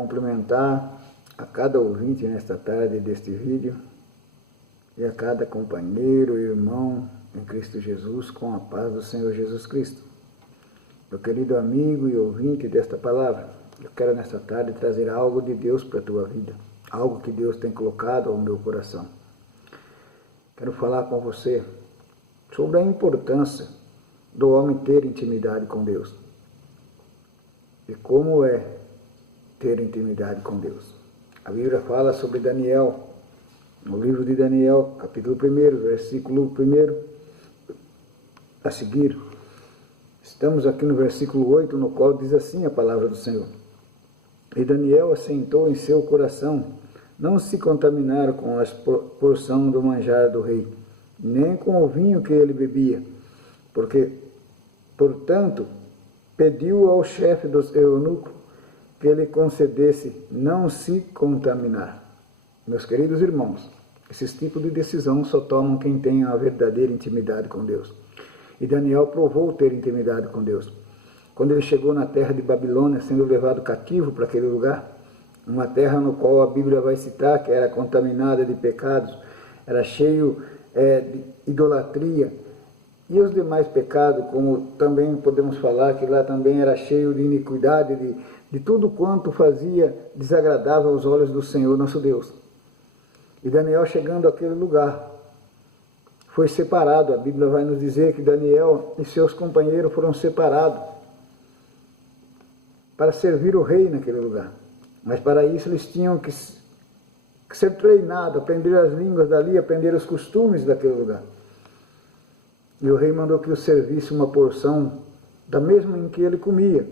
cumprimentar a cada ouvinte nesta tarde deste vídeo e a cada companheiro e irmão em Cristo Jesus com a paz do Senhor Jesus Cristo. Meu querido amigo e ouvinte desta palavra, eu quero nesta tarde trazer algo de Deus para a tua vida, algo que Deus tem colocado ao meu coração. Quero falar com você sobre a importância do homem ter intimidade com Deus. E como é ter intimidade com Deus? A Bíblia fala sobre Daniel, no livro de Daniel, capítulo 1, versículo 1 a seguir. Estamos aqui no versículo 8, no qual diz assim a palavra do Senhor. E Daniel assentou em seu coração não se contaminar com a porção do manjar do rei, nem com o vinho que ele bebia, porque, portanto, pediu ao chefe dos eunucos que ele concedesse não se contaminar. Meus queridos irmãos, esses tipos de decisão só tomam quem tem a verdadeira intimidade com Deus. E Daniel provou ter intimidade com Deus. Quando ele chegou na terra de Babilônia, sendo levado cativo para aquele lugar, uma terra no qual a Bíblia vai citar que era contaminada de pecados, era cheio de idolatria, e os demais pecados, como também podemos falar que lá também era cheio de iniquidade, de tudo quanto fazia desagradável aos olhos do Senhor nosso Deus. E Daniel, chegando àquele lugar, foi separado. A Bíblia vai nos dizer que Daniel e seus companheiros foram separados para servir o rei naquele lugar. Mas para isso eles tinham que ser treinados, aprender as línguas dali, aprender os costumes daquele lugar. E o rei mandou que o servisse uma porção da mesma em que ele comia,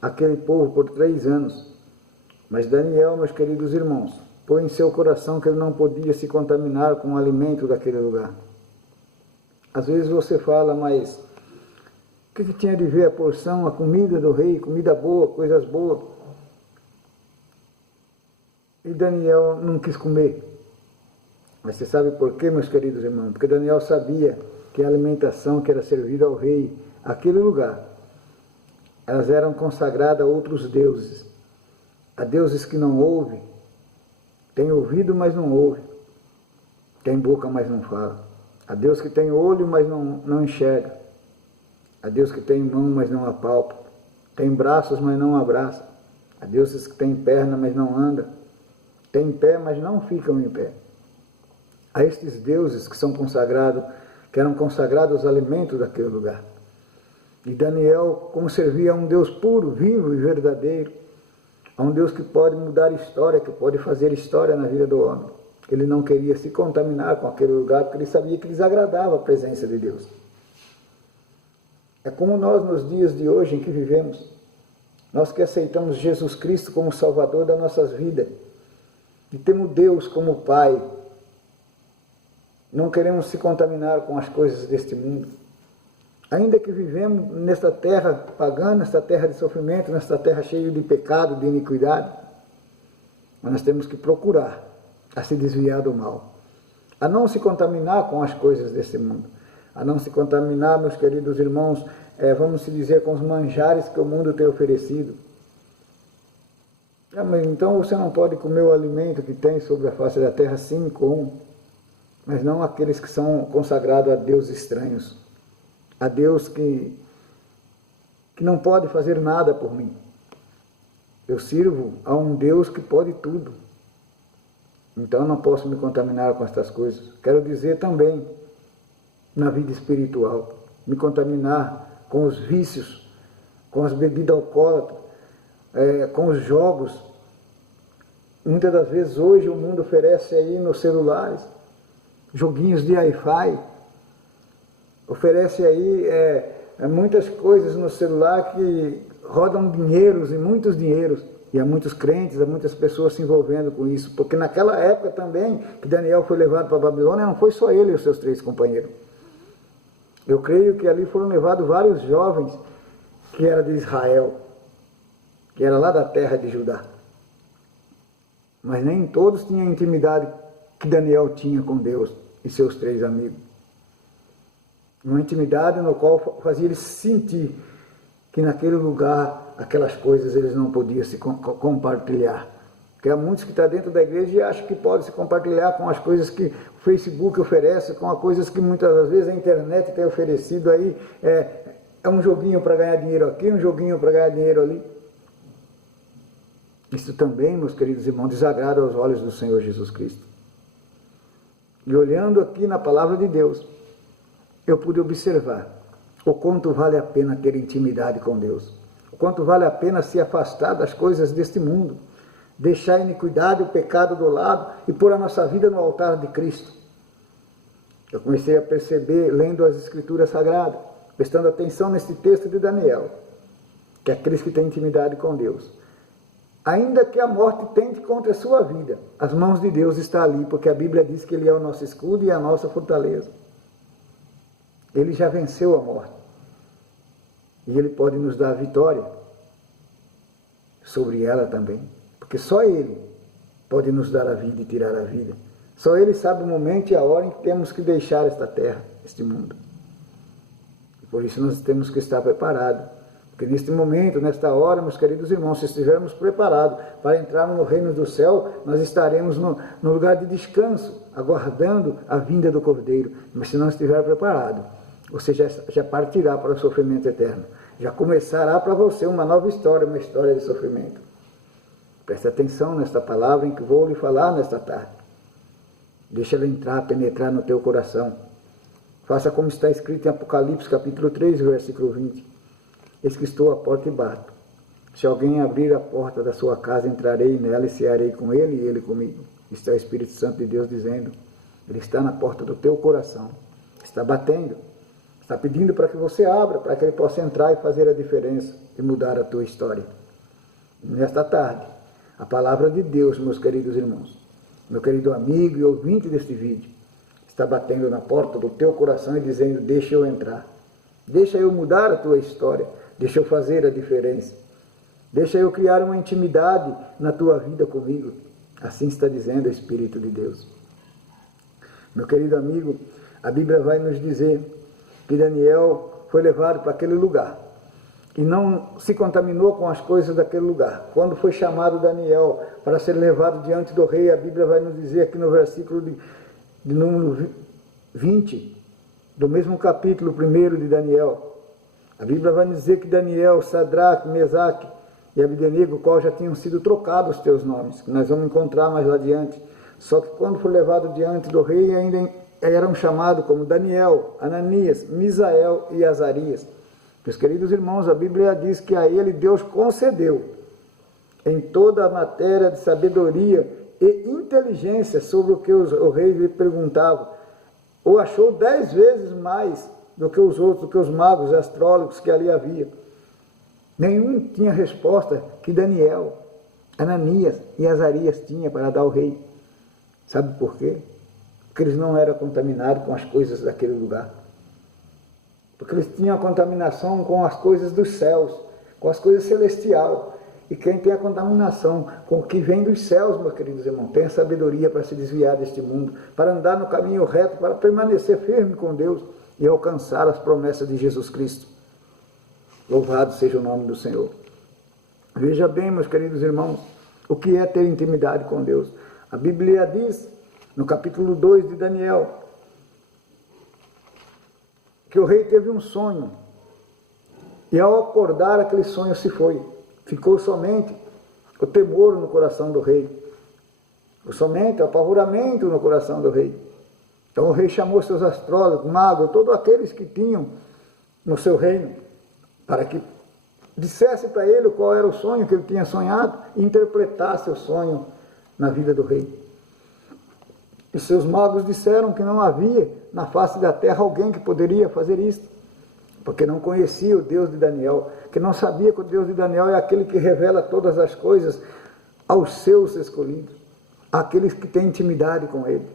aquele povo por 3 anos. Mas Daniel, meus queridos irmãos, pôs em seu coração que ele não podia se contaminar com o alimento daquele lugar. Às vezes você fala, mas o que tinha de ver a porção, a comida do rei, comida boa, coisas boas? E Daniel não quis comer. Mas você sabe por quê, meus queridos irmãos? Porque Daniel sabia que a alimentação que era servida ao rei, aquele lugar, elas eram consagradas a outros deuses, a deuses que não ouvem, tem ouvido, mas não ouve, tem boca, mas não fala, a Deus que tem olho, mas não enxerga, a Deus que tem mão, mas não apalpa, tem braços, mas não abraça, a deuses que tem perna, mas não anda, tem pé, mas não ficam em pé. A estes deuses que são consagrados, que eram consagrados aos alimentos daquele lugar. E Daniel, como servia a um Deus puro, vivo e verdadeiro, a um Deus que pode mudar história, que pode fazer história na vida do homem. Ele não queria se contaminar com aquele lugar, porque ele sabia que desagradava a presença de Deus. É como nós nos dias de hoje em que vivemos, nós que aceitamos Jesus Cristo como Salvador das nossas vidas, e temos Deus como Pai, não queremos se contaminar com as coisas deste mundo. Ainda que vivemos nesta terra pagã, nesta terra de sofrimento, nesta terra cheia de pecado, de iniquidade, mas nós temos que procurar a se desviar do mal, a não se contaminar com as coisas deste mundo, a não se contaminar, meus queridos irmãos, vamos se dizer, com os manjares que o mundo tem oferecido. Mas então você não pode comer o alimento que tem sobre a face da terra, sim, mas não aqueles que são consagrados a deuses estranhos, a Deus que não pode fazer nada por mim. Eu sirvo a um Deus que pode tudo, então eu não posso me contaminar com estas coisas. Quero dizer também, na vida espiritual, me contaminar com os vícios, com as bebidas alcoólatras, com os jogos. Muitas das vezes hoje o mundo oferece aí nos celulares joguinhos de Wi-Fi, oferece aí muitas coisas no celular que rodam dinheiros e muitos dinheiros, e há muitos crentes, há muitas pessoas se envolvendo com isso, porque naquela época também que Daniel foi levado para a Babilônia, não foi só ele e os seus 3 companheiros. Eu creio que ali foram levados vários jovens que eram de Israel, que era lá da terra de Judá. Mas nem todos tinham a intimidade que Daniel tinha com Deus e seus 3 amigos. Uma intimidade no qual fazia eles sentir que naquele lugar aquelas coisas eles não podiam se compartilhar. Porque há muitos que estão dentro da igreja e acham que pode se compartilhar com as coisas que o Facebook oferece, com as coisas que muitas das vezes a internet tem oferecido aí. É um joguinho para ganhar dinheiro aqui, um joguinho para ganhar dinheiro ali. Isso também, meus queridos irmãos, desagrada aos olhos do Senhor Jesus Cristo. E olhando aqui na palavra de Deus, eu pude observar o quanto vale a pena ter intimidade com Deus, o quanto vale a pena se afastar das coisas deste mundo, deixar a iniquidade e o pecado do lado e pôr a nossa vida no altar de Cristo. Eu comecei a perceber, lendo as Escrituras Sagradas, prestando atenção nesse texto de Daniel, que é aqueles que têm intimidade com Deus. Ainda que a morte tente contra a sua vida, as mãos de Deus estão ali, porque a Bíblia diz que Ele é o nosso escudo e a nossa fortaleza. Ele já venceu a morte. E Ele pode nos dar a vitória sobre ela também. Porque só Ele pode nos dar a vida e tirar a vida. Só Ele sabe o momento e a hora em que temos que deixar esta terra, este mundo. E por isso nós temos que estar preparados. Porque neste momento, nesta hora, meus queridos irmãos, se estivermos preparados para entrar no reino do céu, nós estaremos no lugar de descanso, aguardando a vinda do Cordeiro. Mas se não estiver preparado, você já partirá para o sofrimento eterno. Já começará para você uma nova história, uma história de sofrimento. Preste atenção nesta palavra em que vou lhe falar nesta tarde. Deixa ela entrar, penetrar no teu coração. Faça como está escrito em Apocalipse, capítulo 3, versículo 20. Eis que estou à porta e bato. Se alguém abrir a porta da sua casa, entrarei nela e cearei com ele e ele comigo. Está o Espírito Santo de Deus dizendo. Ele está na porta do teu coração. Está batendo. Está pedindo para que você abra, para que ele possa entrar e fazer a diferença e mudar a tua história. Nesta tarde, a palavra de Deus, meus queridos irmãos, meu querido amigo e ouvinte deste vídeo, está batendo na porta do teu coração e dizendo, deixa eu entrar. Deixa eu mudar a tua história. Deixa eu fazer a diferença. Deixa eu criar uma intimidade na tua vida comigo. Assim está dizendo o Espírito de Deus. Meu querido amigo, a Bíblia vai nos dizer que Daniel foi levado para aquele lugar e não se contaminou com as coisas daquele lugar. Quando foi chamado Daniel para ser levado diante do rei, a Bíblia vai nos dizer aqui no versículo de número 20, do mesmo capítulo 1 de Daniel, a Bíblia vai dizer que Daniel, Sadraque, Mesaque e Abdenego, qual já tinham sido trocados os teus nomes, que nós vamos encontrar mais adiante. Só que quando foi levado diante do rei, ainda eram chamados como Daniel, Ananias, Misael e Azarias. Meus queridos irmãos, a Bíblia diz que a ele Deus concedeu em toda a matéria de sabedoria e inteligência sobre o que o rei lhe perguntava. Ou achou 10 vezes mais do que os outros, do que os magos, astrólogos que ali havia. Nenhum tinha resposta que Daniel, Ananias e Azarias tinha para dar ao rei. Sabe por quê? Porque eles não eram contaminados com as coisas daquele lugar. Porque eles tinham a contaminação com as coisas dos céus, com as coisas celestiais. E quem tem a contaminação com o que vem dos céus, meus queridos irmãos, tem a sabedoria para se desviar deste mundo, para andar no caminho reto, para permanecer firme com Deus e alcançar as promessas de Jesus Cristo. Louvado seja o nome do Senhor. Veja bem, meus queridos irmãos, o que é ter intimidade com Deus. A Bíblia diz, no capítulo 2 de Daniel, que o rei teve um sonho, e ao acordar aquele sonho se foi. Ficou somente o temor no coração do rei, somente o apavoramento no coração do rei. Então o rei chamou seus astrólogos, magos, todos aqueles que tinham no seu reino, para que dissesse para ele qual era o sonho que ele tinha sonhado e interpretasse o sonho na vida do rei. E seus magos disseram que não havia na face da terra alguém que poderia fazer isso, porque não conhecia o Deus de Daniel, que não sabia que o Deus de Daniel é aquele que revela todas as coisas aos seus escolhidos, àqueles que têm intimidade com ele.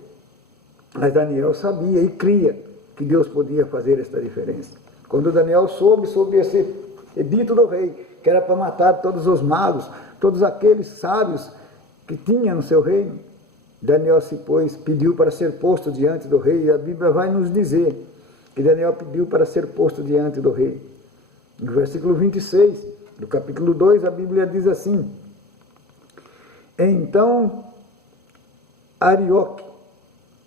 Mas Daniel sabia e cria que Deus podia fazer esta diferença. Quando Daniel soube sobre esse edito do rei, que era para matar todos os magos, todos aqueles sábios que tinha no seu reino, Daniel se pôs, pediu para ser posto diante do rei, e a Bíblia vai nos dizer que Daniel pediu para ser posto diante do rei. No versículo 26, do capítulo 2, a Bíblia diz assim: então Arioque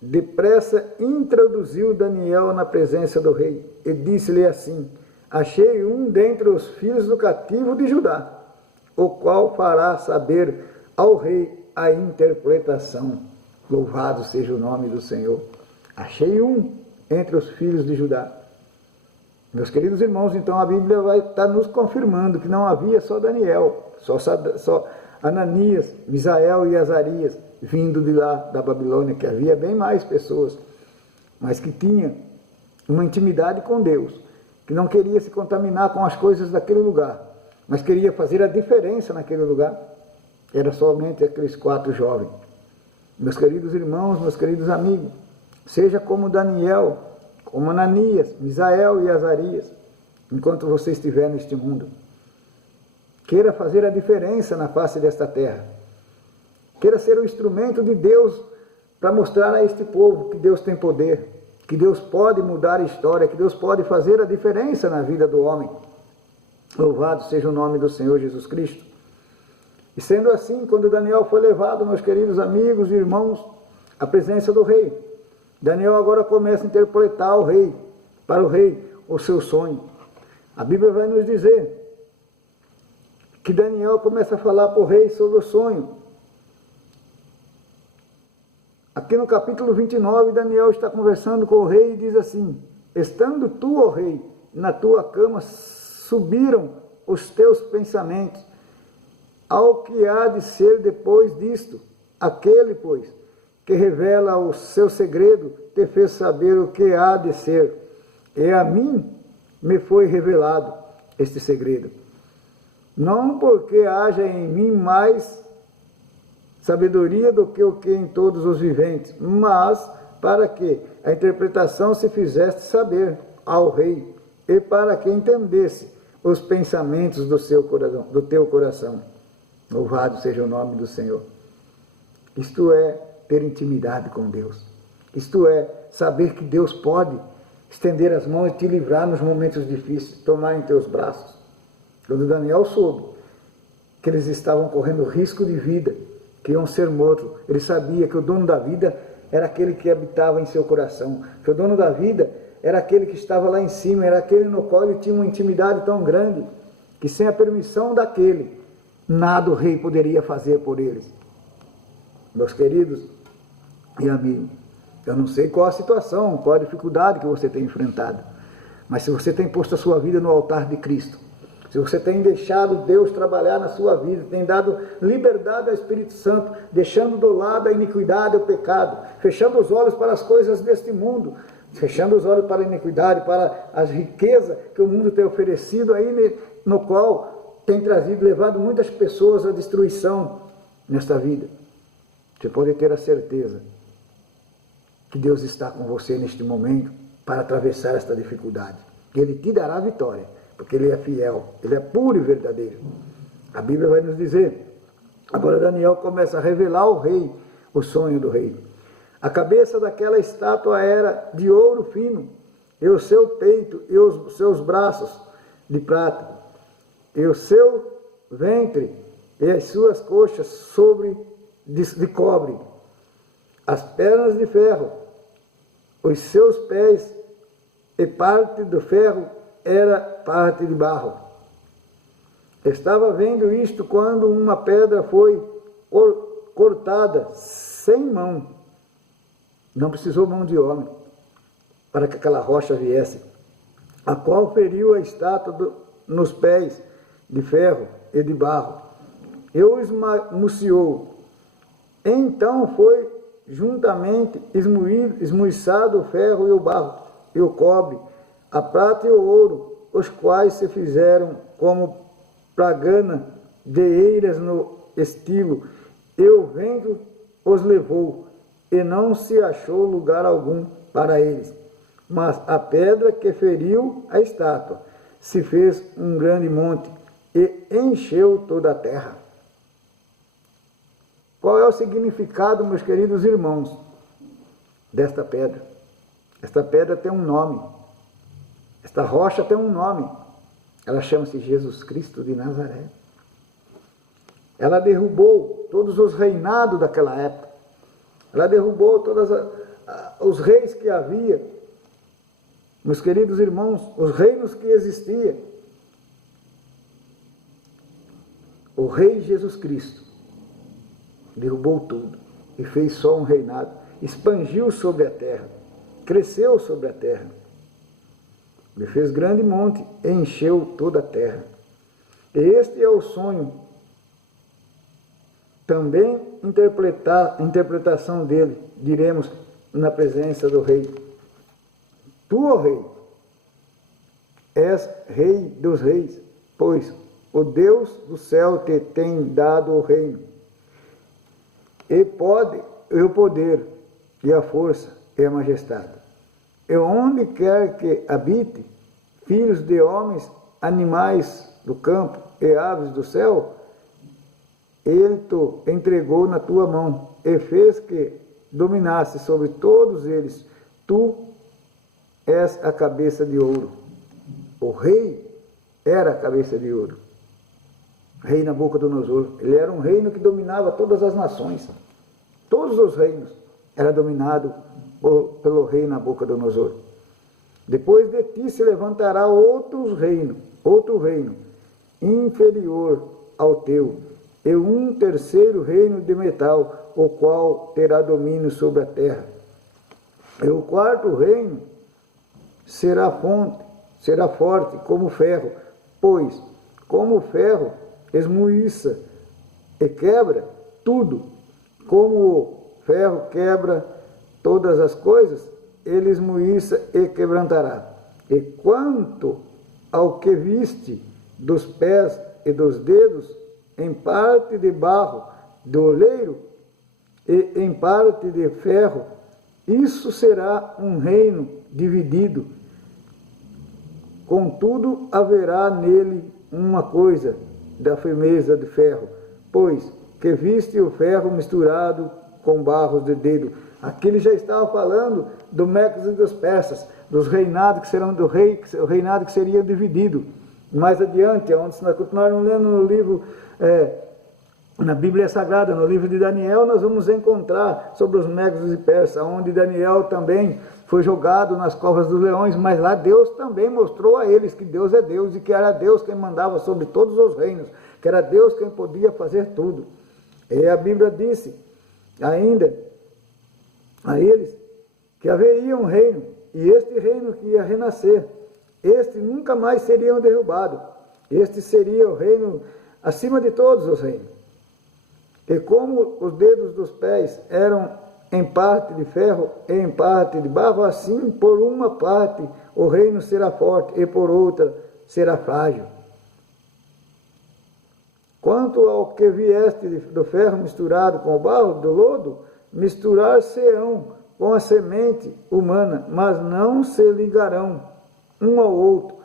depressa introduziu Daniel na presença do rei e disse-lhe assim: achei um dentre os filhos do cativo de Judá, o qual fará saber ao rei a interpretação. Louvado seja o nome do Senhor. Achei um entre os filhos de Judá. Meus queridos irmãos, então a Bíblia vai estar nos confirmando que não havia só Daniel, só Ananias, Misael e Azarias, vindo de lá da Babilônia, que havia bem mais pessoas, mas que tinha uma intimidade com Deus, que não queria se contaminar com as coisas daquele lugar, mas queria fazer a diferença naquele lugar. Era somente aqueles 4 jovens. Meus queridos irmãos, meus queridos amigos, seja como Daniel, como Ananias, Misael e Azarias, enquanto você estiver neste mundo. Queira fazer a diferença na face desta terra. Queira ser o instrumento de Deus para mostrar a este povo que Deus tem poder, que Deus pode mudar a história, que Deus pode fazer a diferença na vida do homem. Louvado seja o nome do Senhor Jesus Cristo. E sendo assim, quando Daniel foi levado, meus queridos amigos e irmãos, à presença do rei, Daniel agora começa a interpretar para o rei, o seu sonho. A Bíblia vai nos dizer que Daniel começa a falar para o rei sobre o sonho. Aqui no capítulo 29, Daniel está conversando com o rei e diz assim: estando tu, ó rei, na tua cama, subiram os teus pensamentos ao que há de ser depois disto. Aquele, pois, que revela o seu segredo, te fez saber o que há de ser. E a mim me foi revelado este segredo. Não porque haja em mim mais sabedoria do que o que em todos os viventes, mas para que a interpretação se fizesse saber ao rei, e para que entendesse os pensamentos do teu coração. Louvado seja o nome do Senhor. Isto é ter intimidade com Deus. Isto é saber que Deus pode estender as mãos e te livrar nos momentos difíceis, tomar em teus braços. Quando Daniel soube que eles estavam correndo risco de vida, que iam ser mortos, ele sabia que o dono da vida era aquele que habitava em seu coração, que o dono da vida era aquele que estava lá em cima, era aquele no qual ele tinha uma intimidade tão grande, que sem a permissão daquele, nada o rei poderia fazer por eles. Meus queridos e amigos, eu não sei qual a situação, qual a dificuldade que você tem enfrentado, mas se você tem posto a sua vida no altar de Cristo, se você tem deixado Deus trabalhar na sua vida, tem dado liberdade ao Espírito Santo, deixando do lado a iniquidade e o pecado, fechando os olhos para as coisas deste mundo, fechando os olhos para a iniquidade, para as riquezas que o mundo tem oferecido aí, no qual tem levado muitas pessoas à destruição nesta vida. Você pode ter a certeza que Deus está com você neste momento para atravessar esta dificuldade. Ele te dará a vitória, porque Ele é fiel, Ele é puro e verdadeiro. A Bíblia vai nos dizer, agora Daniel começa a revelar ao rei o sonho do rei. A cabeça daquela estátua era de ouro fino, e o seu peito e os seus braços de prata, e o seu ventre e as suas coxas de cobre, as pernas de ferro, os seus pés e parte do ferro era parte de barro. Estava vendo isto quando uma pedra foi cortada sem mão. Não precisou mão de homem para que aquela rocha viesse, a qual feriu a estátua nos pés de ferro e de barro, e o esmuciou. Então foi juntamente esmuiçado o ferro e o barro, e o cobre, a prata e o ouro, os quais se fizeram como plagana de eiras no estilo, e o vento os levou, e não se achou lugar algum para eles. Mas a pedra que feriu a estátua se fez um grande monte, e encheu toda a terra. Qual é o significado, meus queridos irmãos, desta pedra? Esta pedra tem um nome. Esta rocha tem um nome. Ela chama-se Jesus Cristo de Nazaré. Ela derrubou todos os reinados daquela época. Ela derrubou todos os reis que havia. Meus queridos irmãos, os reinos que existiam. O Rei Jesus Cristo derrubou tudo e fez só um reinado. Expandiu sobre a terra, cresceu sobre a terra. Ele fez grande monte e encheu toda a terra. E este é o sonho, também interpretação dele, diremos, na presença do Rei. Tu, ó Rei, és Rei dos reis, pois o Deus do céu te tem dado o reino, e o poder, e a força, e a majestade. E onde quer que habite, filhos de homens, animais do campo e aves do céu, ele te entregou na tua mão, e fez que dominasse sobre todos eles. Tu és a cabeça de ouro. O rei era a cabeça de ouro. Rei Nabucodonosor. Ele era um reino que dominava todas as nações. Todos os reinos eram dominados pelo rei Nabucodonosor. Depois de ti se levantará outro reino, inferior ao teu, e um terceiro reino de metal, o qual terá domínio sobre a terra. E o quarto reino será forte como ferro, pois, como o ferro esmuiça e quebra tudo, como o ferro quebra todas as coisas, ele esmuiça e quebrantará. E quanto ao que viste dos pés e dos dedos, em parte de barro do oleiro e em parte de ferro, isso será um reino dividido. Contudo, haverá nele uma coisa da firmeza de ferro, pois que viste o ferro misturado com barros de dedo. Aqui ele já estava falando do Medos e dos persas, dos reinados que serão do rei, o reinado que seria dividido. Mais adiante, onde se nós continuarmos lendo no livro, na Bíblia Sagrada, no livro de Daniel, nós vamos encontrar sobre os Medos e persas, onde Daniel também foi jogado nas covas dos leões, mas lá Deus também mostrou a eles que Deus é Deus e que era Deus quem mandava sobre todos os reinos, que era Deus quem podia fazer tudo. E a Bíblia disse ainda a eles que haveria um reino, e este reino que ia renascer, este nunca mais seria derrubado, este seria o reino acima de todos os reinos. E como os dedos dos pés eram em parte de ferro e em parte de barro, assim por uma parte o reino será forte e por outra será frágil. Quanto ao que vieste do ferro misturado com o barro, do lodo, misturar-se-ão com a semente humana, mas não se ligarão um ao outro,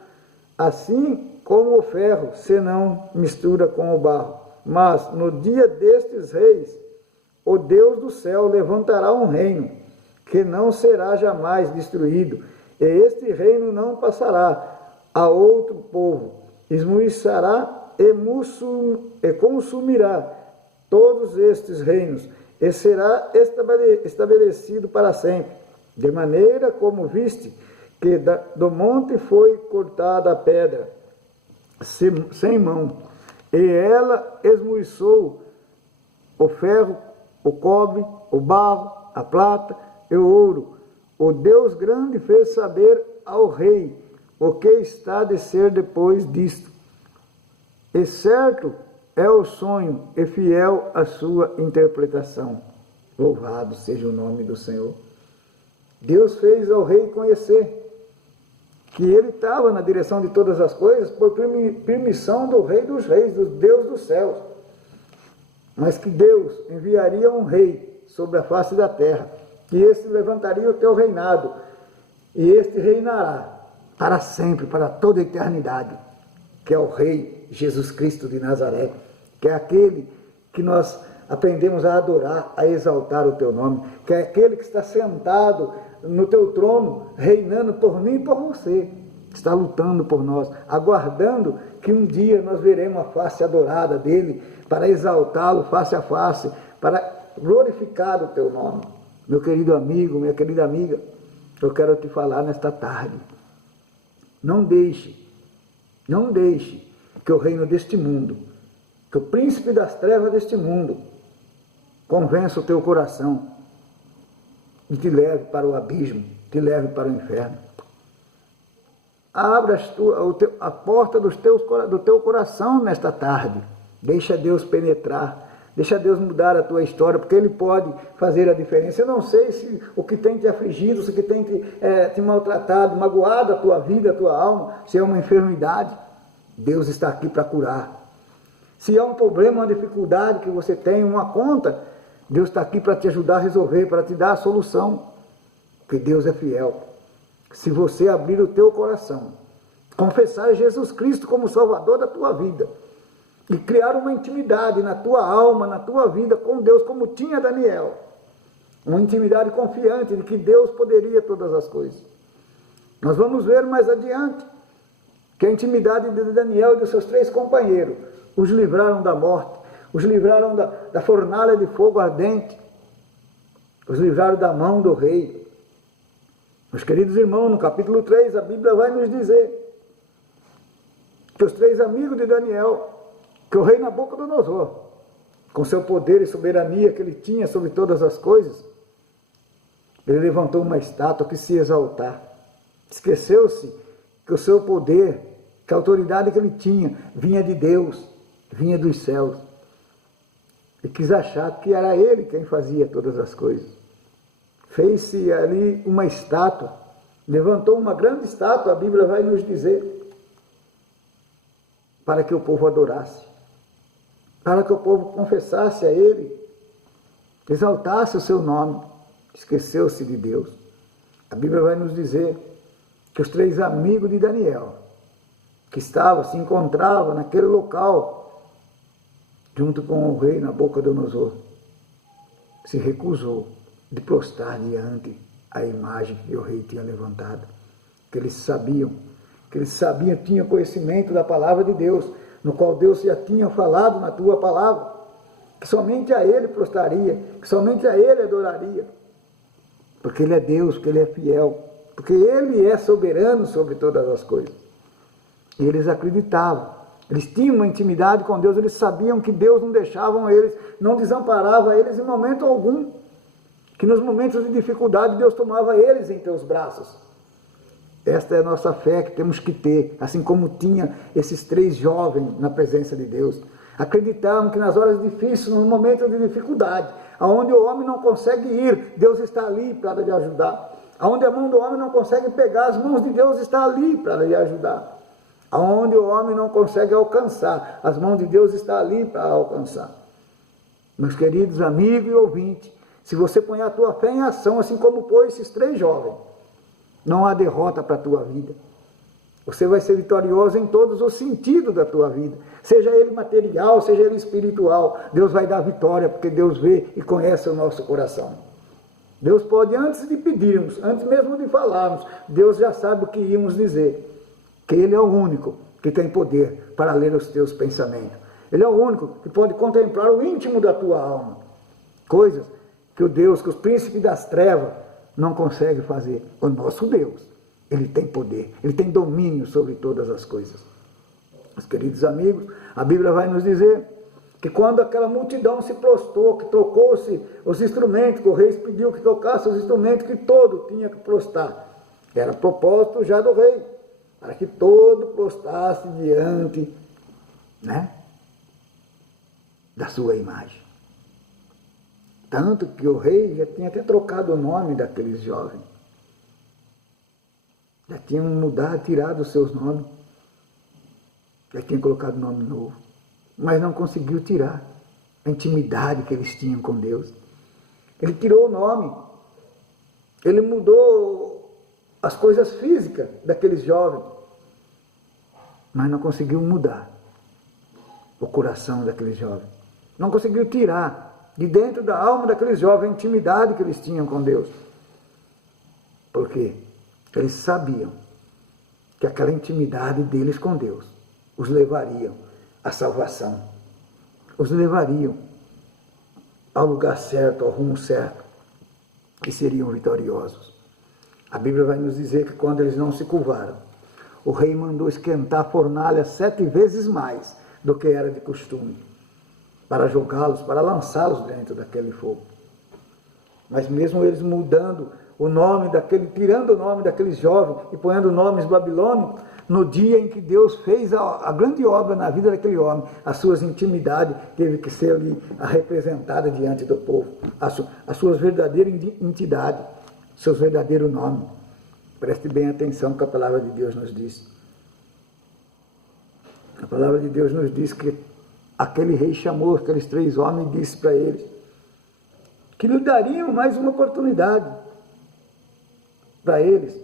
assim como o ferro se não mistura com o barro. Mas no dia destes reis, o Deus do céu levantará um reino, que não será jamais destruído, e este reino não passará a outro povo, esmuiçará e consumirá todos estes reinos, e será estabelecido para sempre, de maneira como viste que do monte foi cortada a pedra, sem mão, e ela esmuiçou o ferro, o cobre, o barro, a prata e o ouro. O Deus grande fez saber ao rei o que está de ser depois disto. E certo é o sonho e fiel a sua interpretação. Louvado seja o nome do Senhor. Deus fez ao rei conhecer que ele estava na direção de todas as coisas por permissão do Rei dos Reis, do Deus dos céus. Mas que Deus enviaria um rei sobre a face da terra, que este levantaria o teu reinado, e este reinará para sempre, para toda a eternidade, que é o Rei Jesus Cristo de Nazaré, que é aquele que nós aprendemos a adorar, a exaltar o teu nome, que é aquele que está sentado no teu trono, reinando por mim e por você. está lutando por nós, aguardando que um dia nós veremos a face adorada dele, para exaltá-lo face a face, para glorificar o teu nome. Meu querido amigo, minha querida amiga, eu quero te falar nesta tarde. Não deixe que o reino deste mundo, que o príncipe das trevas deste mundo, convença o teu coração e te leve para o abismo, te leve para o inferno. Abra a porta do teu coração nesta tarde. Deixa Deus penetrar. Deixa Deus mudar a tua história, porque Ele pode fazer a diferença. Eu não sei se o que tem te afligido, se o que tem te maltratado, magoado a tua vida, a tua alma, se é uma enfermidade, Deus está aqui para curar. Se é um problema, uma dificuldade que você tem, uma conta, Deus está aqui para te ajudar a resolver, para te dar a solução, porque Deus é fiel. Se você abrir o teu coração, confessar Jesus Cristo como Salvador da tua vida, e criar uma intimidade na tua alma, na tua vida com Deus, como tinha Daniel. Uma intimidade confiante de que Deus poderia todas as coisas. Nós vamos ver mais adiante que a intimidade de Daniel e de seus 3 companheiros os livraram da morte, os livraram da fornalha de fogo ardente, os livraram da mão do rei. Meus queridos irmãos, no capítulo 3, a Bíblia vai nos dizer que os 3 amigos de Daniel, que o rei Nabucodonosor, com seu poder e soberania que ele tinha sobre todas as coisas, ele levantou uma estátua que se exaltar. Esqueceu-se que o seu poder, que a autoridade que ele tinha, vinha de Deus, vinha dos céus. E quis achar que era ele quem fazia todas as coisas. Fez-se ali uma estátua, levantou uma grande estátua, a Bíblia vai nos dizer, para que o povo adorasse, para que o povo confessasse a ele, exaltasse o seu nome. Esqueceu-se de Deus. A Bíblia vai nos dizer que os 3 amigos de Daniel, que se encontravam naquele local, junto com o rei Nabucodonosor, se recusou de prostrar diante a imagem que o rei tinha levantado. Que eles sabiam, tinham conhecimento da palavra de Deus, no qual Deus já tinha falado na tua palavra, que somente a Ele prostraria, que somente a Ele adoraria, porque Ele é Deus, porque Ele é fiel, porque Ele é soberano sobre todas as coisas. E eles acreditavam, eles tinham uma intimidade com Deus, eles sabiam que Deus não deixava eles, não desamparava eles em momento algum, que nos momentos de dificuldade Deus tomava eles em teus braços. Esta é a nossa fé que temos que ter, assim como tinha esses 3 jovens na presença de Deus. Acreditavam que nas horas difíceis, nos momentos de dificuldade, aonde o homem não consegue ir, Deus está ali para lhe ajudar. Aonde a mão do homem não consegue pegar, as mãos de Deus estão ali para lhe ajudar. Aonde o homem não consegue alcançar, as mãos de Deus estão ali para alcançar. Meus queridos amigos e ouvintes, se você põe a tua fé em ação, assim como pôs esses 3 jovens, não há derrota para a tua vida. Você vai ser vitorioso em todos os sentidos da tua vida. Seja ele material, seja ele espiritual. Deus vai dar vitória, porque Deus vê e conhece o nosso coração. Deus pode, antes de pedirmos, antes mesmo de falarmos, Deus já sabe o que íamos dizer. Que Ele é o único que tem poder para ler os teus pensamentos. Ele é o único que pode contemplar o íntimo da tua alma. Coisas que os príncipes das trevas não conseguem fazer. O nosso Deus, Ele tem poder, Ele tem domínio sobre todas as coisas. Meus queridos amigos, a Bíblia vai nos dizer que quando aquela multidão se prostrou, que tocou-se os instrumentos, que o rei pediu que tocasse os instrumentos, que todo tinha que prostrar. Era propósito já do rei, para que todo prostrasse diante, da sua imagem. Tanto que o rei já tinha até trocado o nome daqueles jovens. Já tinham mudado, tirado os seus nomes. Já tinha colocado nome novo. Mas não conseguiu tirar a intimidade que eles tinham com Deus. Ele tirou o nome. Ele mudou as coisas físicas daqueles jovens. Mas não conseguiu mudar o coração daqueles jovens. Não conseguiu tirar de dentro da alma daqueles jovens a intimidade que eles tinham com Deus. Por quê? Eles sabiam que aquela intimidade deles com Deus os levariam à salvação, os levariam ao lugar certo, ao rumo certo, e seriam vitoriosos. A Bíblia vai nos dizer que quando eles não se curvaram, o rei mandou esquentar a fornalha 7 vezes mais do que era de costume, para jogá-los, para lançá-los dentro daquele fogo. Mas mesmo eles mudando o nome daquele, tirando o nome daqueles jovens e ponhando nomes babilônicos, no dia em que Deus fez a grande obra na vida daquele homem, as suas intimidades teve que ser ali representada diante do povo, as suas verdadeiras entidades, seus verdadeiros nomes. Preste bem atenção que a palavra de Deus nos diz. A palavra de Deus nos diz que aquele rei chamou aqueles 3 homens e disse para eles que lhe dariam mais uma oportunidade para eles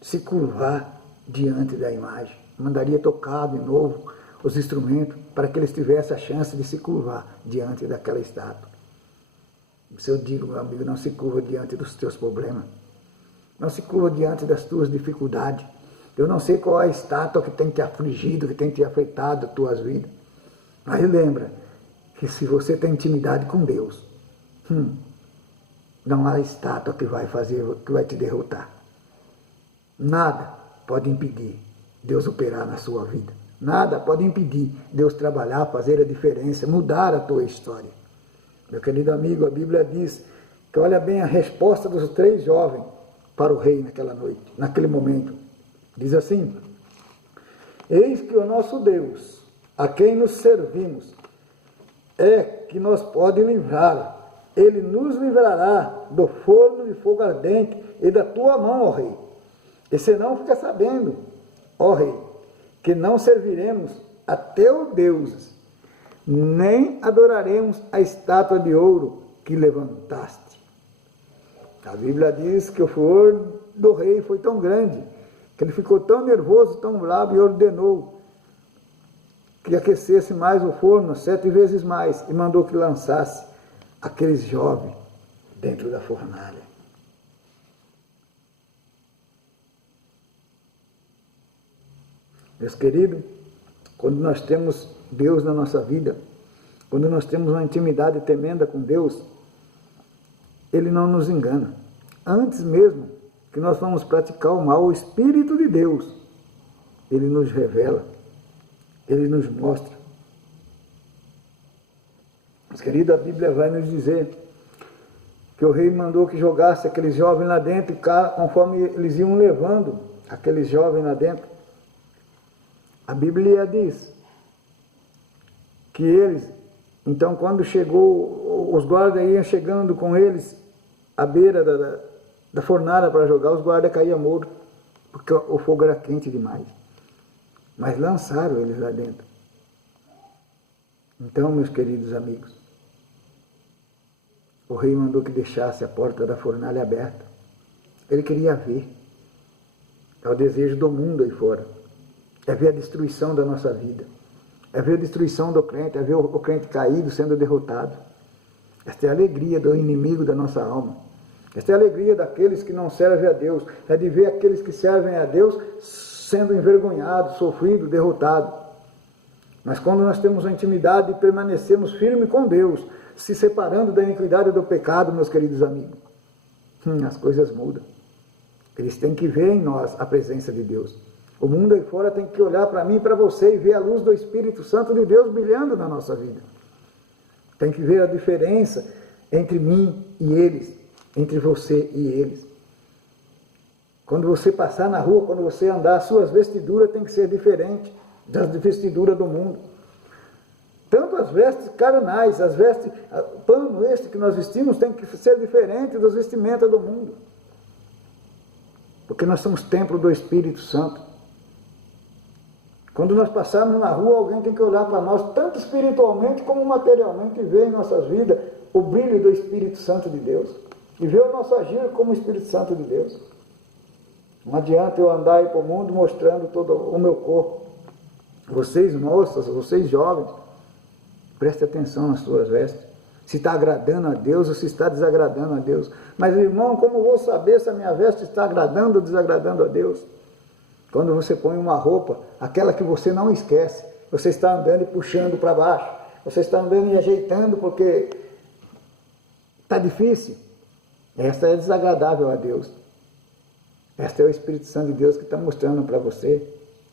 se curvar diante da imagem. Mandaria tocar de novo os instrumentos para que eles tivessem a chance de se curvar diante daquela estátua. Se eu digo, meu amigo, não se curva diante dos teus problemas, não se curva diante das tuas dificuldades. Eu não sei qual é a estátua que tem te afligido, que tem te afetado as tuas vidas, mas lembra que se você tem intimidade com Deus, não há estátua que vai te derrotar. Nada pode impedir Deus operar na sua vida. Nada pode impedir Deus trabalhar, fazer a diferença, mudar a tua história. Meu querido amigo, a Bíblia diz que olha bem a resposta dos 3 jovens para o rei naquela noite, naquele momento. Diz assim: eis que o nosso Deus, a quem nos servimos, é que nos pode livrar. Ele nos livrará do forno de fogo ardente e da tua mão, ó rei. E senão fica sabendo, ó rei, que não serviremos a teu deuses, nem adoraremos a estátua de ouro que levantaste. A Bíblia diz que o furor do rei foi tão grande, que ele ficou tão nervoso, tão bravo, e ordenou que aquecesse mais o forno 7 vezes mais, e mandou que lançasse aqueles jovens dentro da fornalha. Meus queridos, quando nós temos Deus na nossa vida, quando nós temos uma intimidade tremenda com Deus, Ele não nos engana. Antes mesmo que nós vamos praticar o mal, o Espírito de Deus, Ele nos revela, Ele nos mostra. Meus queridos, a Bíblia vai nos dizer que o rei mandou que jogasse aqueles jovens lá dentro, e conforme eles iam levando aqueles jovens lá dentro, a Bíblia diz que eles, então quando chegou, os guardas iam chegando com eles à beira da fornalha para jogar, os guardas caíam mortos, porque o fogo era quente demais. Mas lançaram eles lá dentro. Então, meus queridos amigos, o rei mandou que deixasse a porta da fornalha aberta. Ele queria ver. É o desejo do mundo aí fora. É ver a destruição da nossa vida. É ver a destruição do crente, é ver o crente caído, sendo derrotado. Esta é a alegria do inimigo da nossa alma. Esta é a alegria daqueles que não servem a Deus. É de ver aqueles que servem a Deus sendo envergonhados, sofridos, derrotados. Mas quando nós temos a intimidade e permanecemos firmes com Deus, se separando da iniquidade e do pecado, meus queridos amigos, as coisas mudam. Eles têm que ver em nós a presença de Deus. O mundo aí fora tem que olhar para mim e para você e ver a luz do Espírito Santo de Deus brilhando na nossa vida. Tem que ver a diferença entre mim e eles, entre você e eles. Quando você passar na rua, quando você andar, as suas vestiduras têm que ser diferentes das vestiduras do mundo. Tanto as vestes carnais, as vestes, o pano este que nós vestimos tem que ser diferente das vestimentas do mundo. Porque nós somos templo do Espírito Santo. Quando nós passarmos na rua, alguém tem que olhar para nós, tanto espiritualmente como materialmente, e ver em nossas vidas o brilho do Espírito Santo de Deus. E ver o nosso agir como o Espírito Santo de Deus. Não adianta eu andar aí para o mundo mostrando todo o meu corpo. Vocês moças, vocês jovens, preste atenção nas suas vestes. Se está agradando a Deus ou se está desagradando a Deus. Mas, irmão, como vou saber se a minha veste está agradando ou desagradando a Deus? Quando você põe uma roupa, aquela que você não esquece, você está andando e puxando para baixo, você está andando e ajeitando porque está difícil. Esta é desagradável a Deus. Este é o Espírito Santo de Deus que está mostrando para você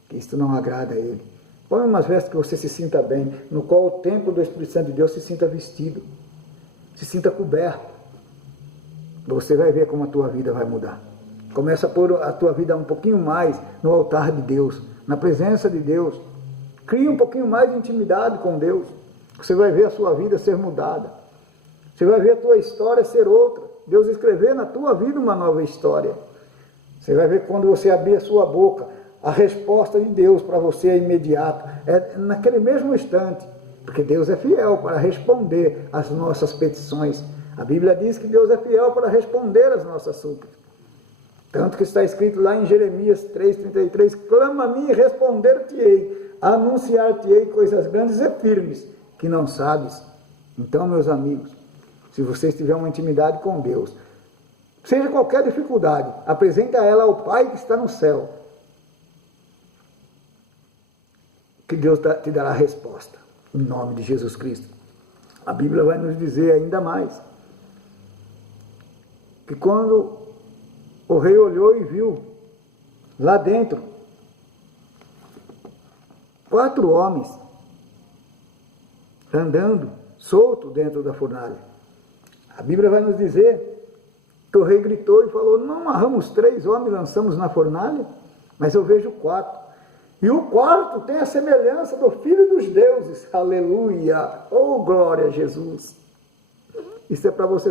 que isto não agrada a Ele. Põe umas vestes que você se sinta bem, no qual o templo do Espírito Santo de Deus se sinta vestido, se sinta coberto. Você vai ver como a tua vida vai mudar. Começa a pôr a tua vida um pouquinho mais no altar de Deus, na presença de Deus. Cria um pouquinho mais de intimidade com Deus. Você vai ver a sua vida ser mudada. Você vai ver a tua história ser outra. Deus escrever na tua vida uma nova história. Você vai ver que quando você abrir a sua boca, a resposta de Deus para você é imediata. É naquele mesmo instante. Porque Deus é fiel para responder às nossas petições. A Bíblia diz que Deus é fiel para responder às nossas súplicas. Tanto que está escrito lá em Jeremias 3,33, clama a mim e responder-te-ei, anunciar-te-ei coisas grandes e firmes, que não sabes. Então, meus amigos, se você tiver uma intimidade com Deus, seja qualquer dificuldade, apresenta ela ao Pai que está no céu, que Deus te dará a resposta, em nome de Jesus Cristo. A Bíblia vai nos dizer ainda mais, que quando o rei olhou e viu, lá dentro, 4 homens, andando, solto dentro da fornalha. A Bíblia vai nos dizer que o rei gritou e falou, não amarramos 3 homens, lançamos na fornalha, mas eu vejo 4. E o 4º tem a semelhança do Filho dos Deuses. Aleluia! Oh, glória a Jesus! Isso é para você